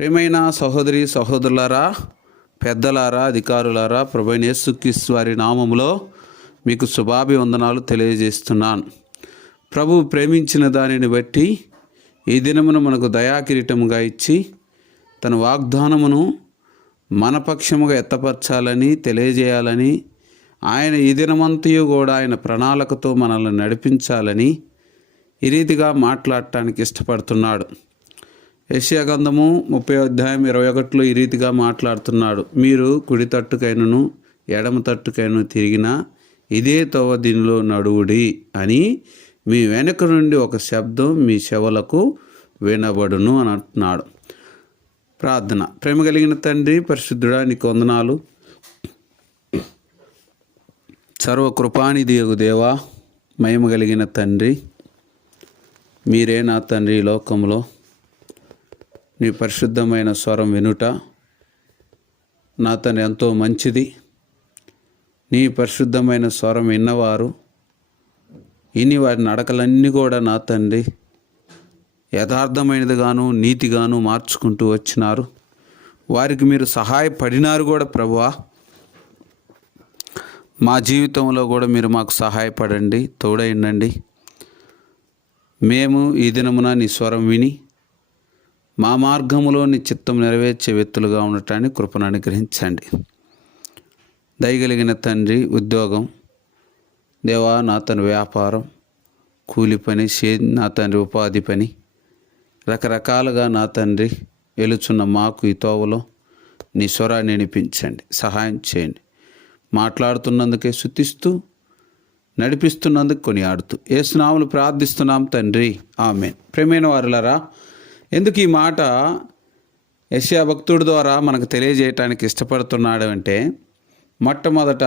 ప్రేమైన సహోదరి సహోదరులారా పెద్దలారా అధికారులారా ప్రభైన యేసుక్రీస్తు వారి నామములో మీకు శుభాభివందనాలు తెలియజేస్తున్నాను. ప్రభు ప్రేమించిన దానిని బట్టి ఈ దినమును మనకు దయాకిరీటముగా ఇచ్చి తన వాగ్దానమును మన పక్షముగా ఎత్తపరచాలని తెలియజేయాలని ఆయన ఈ దినమంతయు కూడా ఆయన ప్రణాళికతో మనల్ని నడిపించాలని ఈ రీతిగా మాట్లాడటానికి ఇష్టపడుతున్నాడు. యశ్యాగంధము ముప్పై అధ్యాయం ఇరవై ఒకటిలో ఈ రీతిగా మాట్లాడుతున్నాడు. మీరు కుడి తట్టుకైనను ఎడమ తట్టుకైనను తిరిగినా ఇదే తవ దీనిలో నడువుడి అని మీ వెనుక నుండి ఒక శబ్దం మీ చెవులకు వినబడును అని అంటున్నాడు. ప్రార్థన. ప్రేమ కలిగిన తండ్రి పరిశుద్ధుడా నీకు వందనాలు. సర్వకృపానిధి యగు దేవా మహిమ కలిగిన తండ్రి మీరే నా తండ్రి లోకంలో. నీ పరిశుద్ధమైన స్వరం వినుట నా తను ఎంతో మంచిది. నీ పరిశుద్ధమైన స్వరం విన్నవారు ఇని వారి నడకలన్నీ కూడా నా తండ్రి యథార్థమైనదిగాను నీతిగాను మార్చుకుంటూ వచ్చినారు. వారికి మీరు సహాయపడినారు కూడా ప్రభువా. మా జీవితంలో కూడా మీరు మాకు సహాయపడండి తోడైండండి. మేము ఈ దినమున నీ స్వరం విని మా మార్గములోని చిత్తం నెరవేర్చే వ్యక్తులుగా ఉండటానికి కృపను అనుగ్రహించండి. దయగలిగిన తండ్రి ఉద్యోగం దేవా నా తన వ్యాపారం కూలి పని చే నా తండ్రి ఉపాధి పని రకరకాలుగా నా తండ్రి వెలుచున్న మాకు ఈ తోవలో నీ స్వరాన్ని వినిపించండి సహాయం చేయండి. మాట్లాడుతున్నందుకే శుతిస్తూ నడిపిస్తున్నందుకు కొనియాడుతూ. ఏసునాములు ప్రార్థిస్తున్నాం తండ్రి. ఆమె ప్రేమైన వారులరా ఎందుకు ఈ మాట యశ్యా భక్తుడి ద్వారా మనకు తెలియజేయటానికి ఇష్టపడుతున్నాడు అంటే మొట్టమొదట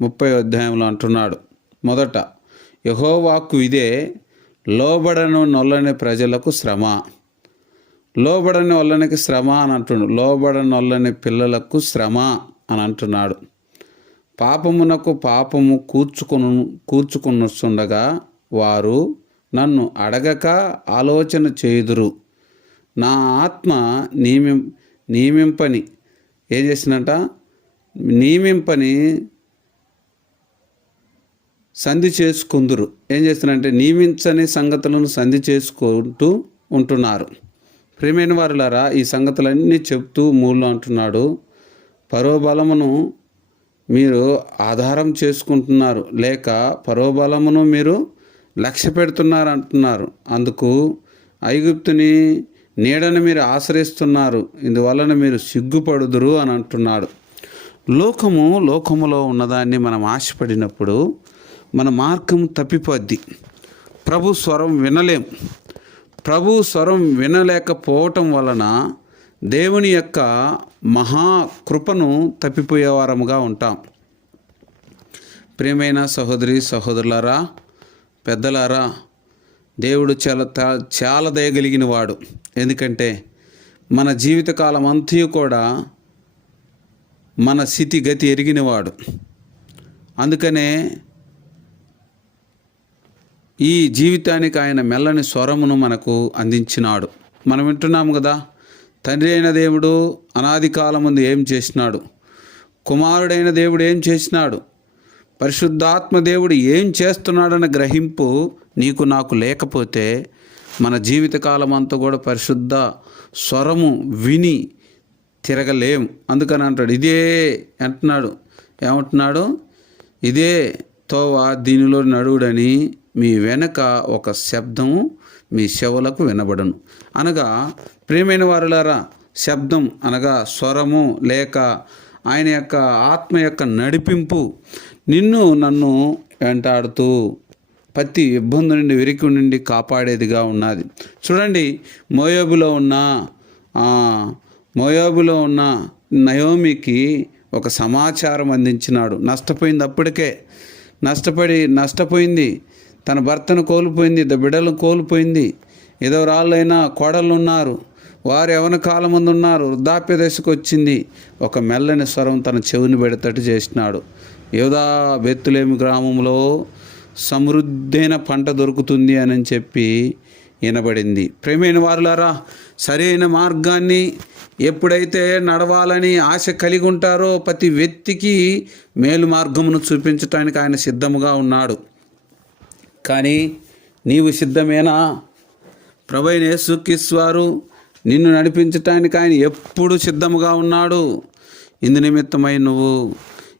ముప్పై అధ్యాయంలో అంటున్నాడు. మొదట యహోవాక్కు ఇదే లోబడను నొల్లని ప్రజలకు శ్రమ. లోబడని వల్లనికి శ్రమ అని అంటున్నాడు. లోబడని వల్లని పిల్లలకు శ్రమ అని అంటున్నాడు. పాపమునకు పాపము కూర్చుకొను కూర్చుకొనుచుండగా వారు నన్ను అడగక ఆలోచన చేయుదురు. నా ఆత్మ నియమిం నియమింపని ఏం చేసినట నియమింపని సంధి చేసుకుందురు. ఏం చేస్తున్నారంటే నియమించని సంగతులను సంధి చేసుకుంటూ ఉంటున్నారు. ప్రేమైన వారులారా ఈ సంగతులన్నీ చెప్తూ మూలు అంటున్నాడు. పరోబలమును మీరు ఆధారం చేసుకుంటున్నారు. లేక పరోబలమును మీరు లక్ష్య పెడుతున్నారు అంటున్నారు. అందుకు ఐగుప్తుని నీడను మీరు ఆశ్రయిస్తున్నారు ఇందువలన మీరు సిగ్గుపడుదురు అని అంటున్నాడు. లోకము లోకములో ఉన్నదాన్ని మనం ఆశపడినప్పుడు మన మార్గం తప్పిపోద్ది. ప్రభు స్వరం వినలేం. ప్రభు స్వరం వినలేకపోవటం వలన దేవుని యొక్క మహా కృపను తప్పిపోయేవారముగా ఉంటాం. ప్రియమైన సహోదరి సహోదరులారా పెద్దలారా దేవుడు చాలా చాలా దయగలిగిన వాడు ఎందుకంటే మన జీవితకాలం అంతయు కూడా మన స్థితి గతి ఎరిగినవాడు. అందుకనే ఈ జీవితానికి ఆయన మెల్లని స్వరమును మనకు అందించినాడు. మనం వింటున్నాము కదా తండ్రి అయిన దేవుడు అనాది కాలం ముందు ఏం చేసినాడు? కుమారుడైన దేవుడు ఏం చేసినాడు? పరిశుద్ధాత్మ దేవుడు ఏం చేస్తున్నాడన్న గ్రహింపు నీకు నాకు లేకపోతే మన జీవితకాలం అంతా కూడా పరిశుద్ధ స్వరము విని తిరగలేం. అందుకని అంటాడు ఇదే అంటున్నాడు. ఏమంటున్నాడు? ఇదే తోవ దీనిలో నడువుడని మీ వెనక ఒక శబ్దము మీ శవులకు వినబడను. అనగా ప్రియమైన వారులారా శబ్దం అనగా స్వరము లేక ఆయన యొక్క ఆత్మ యొక్క నడిపింపు నిన్ను నన్ను వెంటాడుతూ ప్రతి ఇబ్బంది నుండి విరికి నుండి కాపాడేదిగా ఉన్నది. చూడండి మోయోబులో ఉన్న ఆ, మోయాబులో ఉన్న నయోమికి ఒక సమాచారం అందించినాడు. నష్టపోయింది అప్పటికే. నష్టపడి నష్టపోయింది. తన భర్తను కోల్పోయింది బిడ్డలను కోల్పోయింది. ఏదో రాళ్ళైనా కోడళ్ళు ఉన్నారు వారు ఎవరిన కాలం ముందు ఉన్నారు. వృద్ధాప్య దశకు వచ్చింది. ఒక మెల్లని స్వరం తన చెవిని పెడతట్టు చేసినాడు. యోధా బెత్తులేమి గ్రామంలో సమృద్ధైన పంట దొరుకుతుంది అని చెప్పి వినబడింది. ప్రేమైన వారులారా సరైన మార్గాన్ని ఎప్పుడైతే నడవాలని ఆశ కలిగి ఉంటారో ప్రతి వ్యక్తికి మేలు మార్గమును చూపించటానికి ఆయన సిద్ధముగా ఉన్నాడు. కానీ నీవు సిద్ధమేనా? ప్రభైన యేసుక్రీశ్వారు నిన్ను నడిపించటానికి ఆయన ఎప్పుడు సిద్ధముగా ఉన్నాడు. ఇందు నిమిత్తమై నువ్వు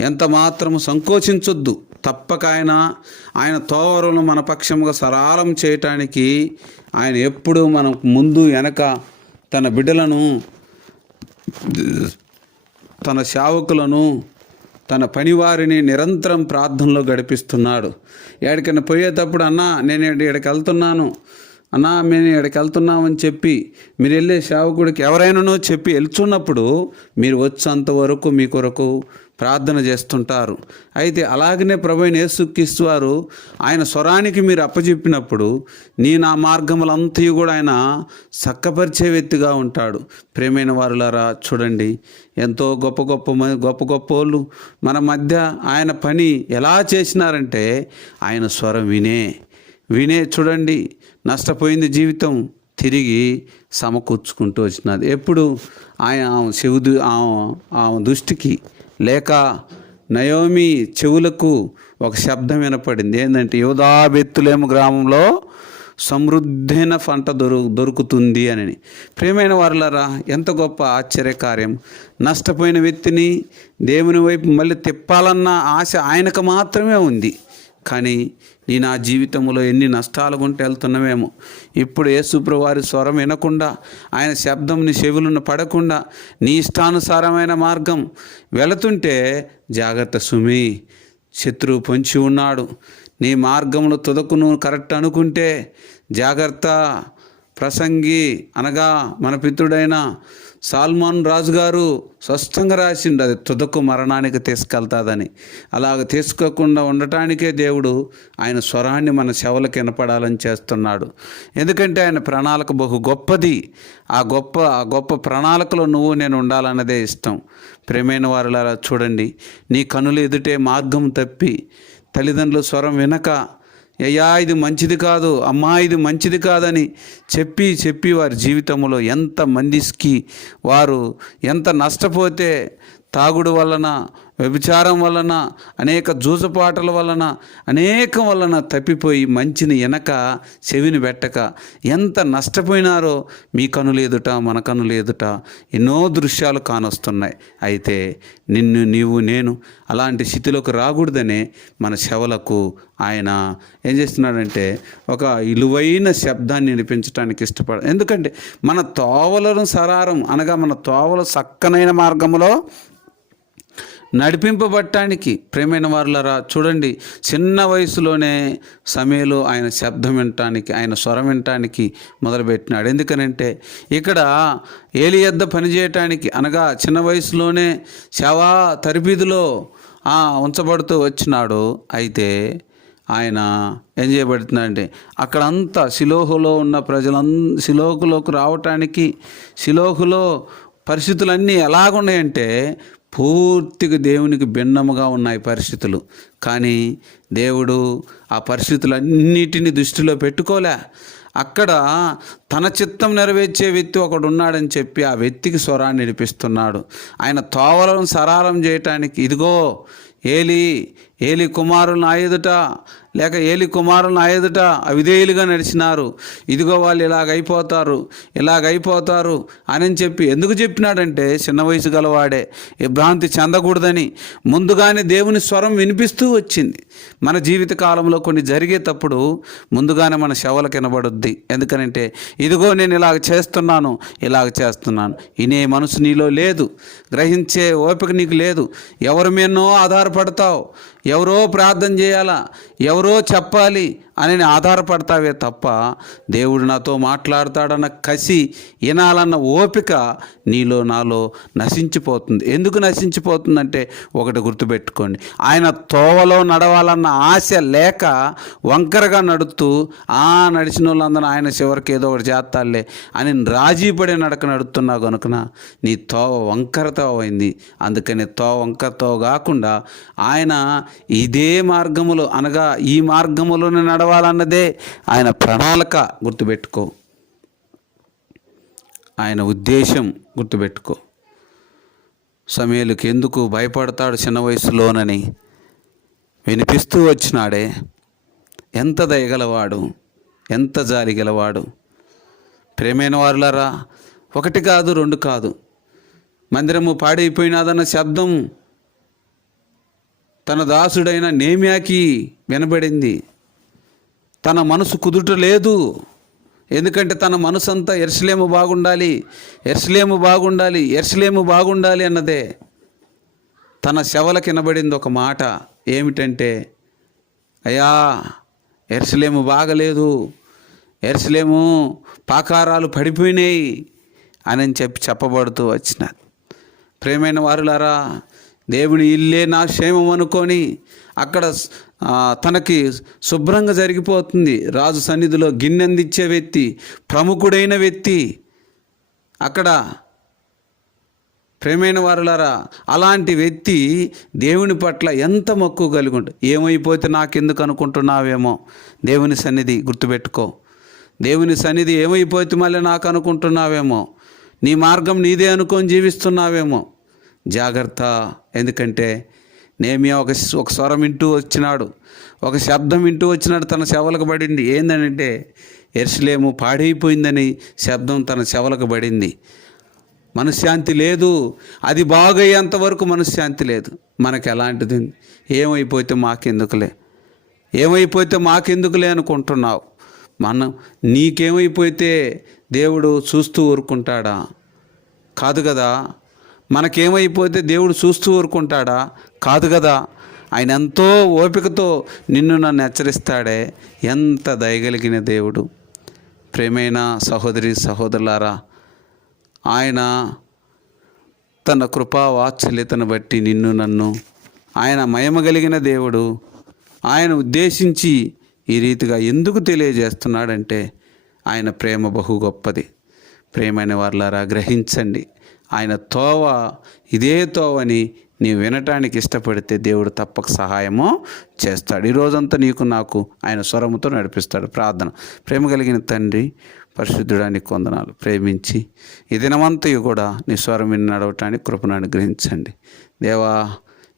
ఎంత మాత్రము సంకోచించొద్దు. తప్పక ఆయన ఆయన తోవరులను మన పక్షముగా సరాలం చేయటానికి ఆయన ఎప్పుడు మన ముందు వెనక తన బిడ్డలను తన సేవకులను తన పనివారిని నిరంతరం ప్రార్థనలో గడిపిస్తున్నాడు. ఎక్కడికైనా పోయేటప్పుడు అన్నా నేను ఇక్కడికి వెళ్తున్నాను. అన్నా మేము ఇక్కడికి వెళ్తున్నామని చెప్పి మీరు వెళ్ళే సేవకుడికి ఎవరైనానో చెప్పి వెళ్తున్నప్పుడు మీరు వచ్చేంత వరకు మీ కొరకు ప్రార్థన చేస్తుంటారు. అయితే అలాగనే ప్రభుని యేసుక్రీస్తు వారు ఆయన స్వరానికి మీరు అప్పచెప్పినప్పుడు నీ నా మార్గములంతయు కూడా ఆయన చక్కపరిచే వ్యక్తిగా ఉంటాడు. ప్రేమైన వారులారా చూడండి. ఎంతో గొప్ప గొప్ప మ- గొప్ప గొప్ప వాళ్ళు మన మధ్య ఆయన పని ఎలా చేసినారంటే ఆయన స్వరం వినే. వినే చూడండి. నష్టపోయింది జీవితం తిరిగి సమకూర్చుకుంటూ వచ్చినది. ఎప్పుడు ఆయన ఆమె చెవుదు ఆమె- ఆమె దృష్టికి లేక నయోమి చెవులకు ఒక శబ్దం వినపడింది. ఏంటంటే యోధా బెత్తులేము గ్రామంలో సమృద్ధైన పంట దొరు దొరుకుతుంది అని ప్రేమైన వారులరా ఎంత గొప్ప ఆశ్చర్యకార్యం. నష్టపోయిన వ్యక్తిని దేవుని వైపు మళ్ళీ తిప్పాలన్న ఆశ ఆయనకు మాత్రమే ఉంది. కానీ నీ నా జీవితంలో ఎన్ని నష్టాలు గుంటే వెళ్తున్నామేమో ఇప్పుడు యేసుప్ర వారి స్వరం వినకుండా ఆయన శబ్దం నీ చెవులను పడకుండా నీ ఇష్టానుసారమైన మార్గం వెళుతుంటే జాగ్రత్త సుమి శత్రువు పొంచి ఉన్నాడు. నీ మార్గంలో తుదకును కరెక్ట్ అనుకుంటే జాగ్రత్త ప్రసంగి అనగా మన పితృడైన సాల్మాన్ రాజు గారు స్పష్టంగా రాసిండు అది తుదకు మరణానికి తీసుకెళ్తాదని. అలాగ తీసుకోకుండా ఉండటానికే దేవుడు ఆయన స్వరాన్ని మన చెవులకు వినపడాలని చేస్తున్నాడు. ఎందుకంటే ఆయన ప్రణాళిక బహు గొప్పది. ఆ గొప్ప ఆ గొప్ప ప్రణాళికలో నువ్వు నేను ఉండాలన్నదే ఇష్టం. ప్రేమైన వారిలా చూడండి నీ కనులు ఎదుటే మార్గం తప్పి తల్లిదండ్రుల స్వరం వినక అయ్యా ఇది మంచిది కాదు. అమ్మా ఇది మంచిది కాదని చెప్పి చెప్పి వారి జీవితంలో ఎంత మందికి వారు ఎంత నష్టపోతే తాగుడు వలన వ్యభిచారం వలన అనేక జూజపాటల వలన అనేకం వలన తప్పిపోయి మంచిని వెనక చెవిని పెట్టక ఎంత నష్టపోయినారో మీ కను లేదుట మన కనులు లేదుట ఎన్నో దృశ్యాలు కానొస్తున్నాయి. అయితే నిన్ను నీవు నేను అలాంటి స్థితిలోకి రాకూడదనే మన శవలకు ఆయన ఏం చేస్తున్నాడంటే ఒక ఇలువైన శబ్దాన్ని వినిపించడానికి ఇష్టపడ ఎందుకంటే మన తోవలను సరారం అనగా మన తోవలు చక్కనైన మార్గంలో నడిపింపబట్టానికి. ప్రేమైన వారులరా చూడండి చిన్న వయసులోనే సమయంలో ఆయన శబ్దం వినటానికి ఆయన స్వరం వినటానికి మొదలుపెట్టినాడు. ఎందుకనంటే ఇక్కడ ఏలి ఎద్ద పనిచేయటానికి అనగా చిన్న వయసులోనే శవా తరిపిదిలో ఉంచబడుతూ వచ్చినాడు. అయితే ఆయన ఏం చేయబడుతుందంటే అక్కడంతా శిలోహులో ఉన్న ప్రజలం శిలోహులోకి రావటానికి శిలోహులో పరిస్థితులన్నీ ఎలాగున్నాయంటే పూర్తిగా దేవునికి భిన్నముగా ఉన్నాయి పరిస్థితులు. కానీ దేవుడు ఆ పరిస్థితులన్నిటిని దృష్టిలో పెట్టుకోలే. అక్కడ తన చిత్తం నెరవేర్చే వ్యక్తి ఒకడు ఉన్నాడని చెప్పి ఆ వ్యక్తికి స్వరాన్ని వినిపిస్తున్నాడు. ఆయన తోవలను సరాలం చేయటానికి ఇదిగో ఏలి ఏలి కుమారులు నా ఎదుట లేక ఏలి కుమారులు నా ఎదుట అవిధేయులుగా నడిచినారు. ఇదిగో వాళ్ళు ఇలాగైపోతారు. ఇలాగైపోతారు అని చెప్పి ఎందుకు చెప్పినాడంటే చిన్న వయసు గలవాడే. భ్రాంతి చెందకూడదని ముందుగానే దేవుని స్వరం వినిపిస్తూ వచ్చింది. మన జీవిత కాలంలో కొన్ని జరిగేటప్పుడు ముందుగానే మన శవల కనబడుద్ది ఎందుకనంటే ఇదిగో నేను ఇలాగ చేస్తున్నాను ఇలాగ చేస్తున్నాను. ఇనే మనసు నీలో లేదు. గ్రహించే ఓపిక నీకు లేదు. ఎవరి మీదనో ఆధారపడతావు. ఎవరో ప్రార్థన చేయాలా? ఎవరో చెప్పాలి? అని నేను ఆధారపడతావే తప్ప దేవుడు నాతో మాట్లాడతాడన్న కసి వినాలన్న ఓపిక నీలో నాలో నశించిపోతుంది. ఎందుకు నశించిపోతుందంటే ఒకటి గుర్తుపెట్టుకోండి. ఆయన తోవలో నడవాలన్న ఆశ లేక వంకరగా నడుస్తూ ఆ నడిచిన వాళ్ళందరూ ఆయన చివరికి ఏదో ఒకటి చేస్తాలే అని రాజీపడే నడక నడుతున్నావు కనుకన నీ తోవ వంకరతో అయింది. అందుకని తో వంకరతో కాకుండా ఆయన ఇదే మార్గములో అనగా ఈ మార్గములోనే నడవాలన్నదే ఆయన ప్రణాళిక గుర్తుపెట్టుకో. ఆయన ఉద్దేశం గుర్తుపెట్టుకో. సమయలకు ఎందుకు భయపడతాడు చిన్న వయసులోనని వినిపిస్తూ వచ్చినాడే. ఎంత దయగలవాడు ఎంత జాలి గలవాడు. ప్రేమైన వారులారా ఒకటి కాదు రెండు కాదు. మందిరము పాడైపోయినాదన్న శబ్దం తన దాసుడైన నేమ్యాకి వినబడింది. తన మనసు కుదుట లేదు. ఎందుకంటే తన మనసు అంతా ఎర్సలేము బాగుండాలి. ఎర్సలేము బాగుండాలి. ఎర్సలేము బాగుండాలి అన్నదే తన శవలకు వినబడింది ఒక మాట. ఏమిటంటే అయ్యా ఎర్సలేము బాగలేదు. ఎర్సలేము పాకారాలు పడిపోయినాయి అని చెప్పి చెప్పబడుతూ వచ్చినారు. ప్రేమైన వారులారా దేవుని ఇల్లే నా క్షేమం అనుకొని అక్కడ తనకి శుభ్రంగా జరిగిపోతుంది. రాజు సన్నిధిలో గిన్నెందిచ్చే వ్యక్తి ప్రముఖుడైన వ్యక్తి. అక్కడ ప్రేమైన వారులారా అలాంటి వ్యక్తి దేవుని పట్ల ఎంత మక్కువ కలిగి ఉంటుంది ఏమైపోతే నాకెందుకు అనుకుంటున్నావేమో? దేవుని సన్నిధి గుర్తుపెట్టుకో. దేవుని సన్నిధి ఏమైపోతే మళ్ళీ నాకు అనుకుంటున్నావేమో? నీ మార్గం నీదే అనుకొని జీవిస్తున్నావేమో? జాగ్రత్త. ఎందుకంటే నేమియా ఒక ఒక స్వరం వింటూ వచ్చినాడు. ఒక శబ్దం వింటూ వచ్చినాడు తన చెవలకు పడింది. ఏందనంటే ఎర్సలేము పాడైపోయిందని శబ్దం తన చెవలకు పడింది. మనశ్శాంతి లేదు. అది బాగయ్యేంత వరకు మనశ్శాంతి లేదు. మనకి ఎలాంటిది? ఏమైపోతే మాకెందుకులే? ఏమైపోతే మాకెందుకులే అనుకుంటున్నావు? మనం నీకేమైపోతే దేవుడు చూస్తూ ఊరుకుంటాడా? కాదు కదా? మనకేమైపోతే దేవుడు చూస్తూ ఊరుకుంటాడా? కాదు కదా. ఆయన ఎంతో ఓపికతో నిన్ను నన్ను హెచ్చరిస్తాడే. ఎంత దయగలిగిన దేవుడు. ప్రేమైన సహోదరి సహోదరులారా ఆయన తన కృపా వాత్సల్యతను బట్టి నిన్ను నన్ను ఆయన మయమగలిగిన దేవుడు ఆయన ఉద్దేశించి ఈ రీతిగా ఎందుకు తెలియజేస్తున్నాడంటే ఆయన ప్రేమ బహు గొప్పది. ప్రేమైన వారులారా గ్రహించండి. ఆయన తోవ ఇదే తోవని నీవు వినటానికి ఇష్టపడితే దేవుడు తప్పక సహాయము చేస్తాడు. ఈ రోజంతా నీకు నాకు ఆయన స్వరముతో నడిపిస్తాడు. ప్రార్థన. ప్రేమ కలిగిన తండ్రి పరిశుద్ధుడానికి కొందనాలు ప్రేమించి ఈ దినమంతయు కూడా నీ స్వరం విని నడవటానికి కృపను అనుగ్రహించండి. దేవా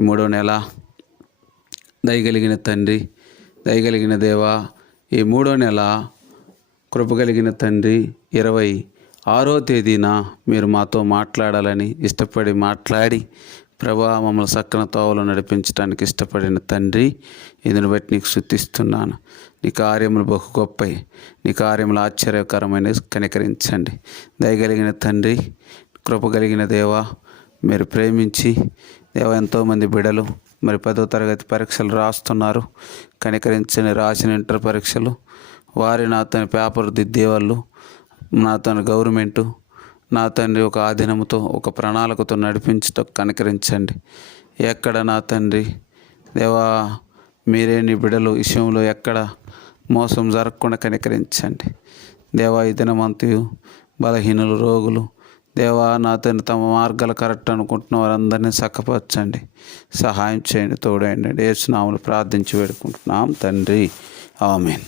ఈ మూడో నెల దయగలిగిన తండ్రి దయగలిగిన దేవా ఈ మూడో నెల కృప కలిగిన తండ్రి ఇరవై ఆరో తేదీన మీరు మాతో మాట్లాడాలని ఇష్టపడి మాట్లాడి ప్రభా మమ్మల్ని సక్కన తోవలు నడిపించడానికి ఇష్టపడిన తండ్రి ఇదిని బట్టి నీకు శుద్ధిస్తున్నాను నీ కార్యములు బహు గొప్పవి నీ కార్యములు ఆశ్చర్యకరమైన కనికరించండి. దయగలిగిన తండ్రి కృప కలిగిన దేవా మీరు ప్రేమించి దేవ ఎంతోమంది బిడలు మరి పదో తరగతి పరీక్షలు రాస్తున్నారు. కనికరించని రాసిన ఇంటర్ పరీక్షలు వారి నా పేపర్ పేపర్ దిద్దేవాళ్ళు నా తన గవర్నమెంటు నా తండ్రి ఒక ఆధీనముతో ఒక ప్రణాళికతో నడిపించుటూ కనికరించండి. ఎక్కడ నా తండ్రి? దేవా మీరే నీ బిడలు. విషయంలో ఎక్కడ మోసం జరగకుండా కనికరించండి. దేవా ఈ దినమంతయు బలహీనులు రోగులు దేవా నా తండ్రి తమ మార్గాలు కరెక్ట్ అనుకుంటున్న వారందరినీ చక్కపరచండి. సహాయం చేయండి తోడండి ఏసునాములు ప్రార్థించి వేడుకుంటున్నాం తండ్రి. ఆమెన్.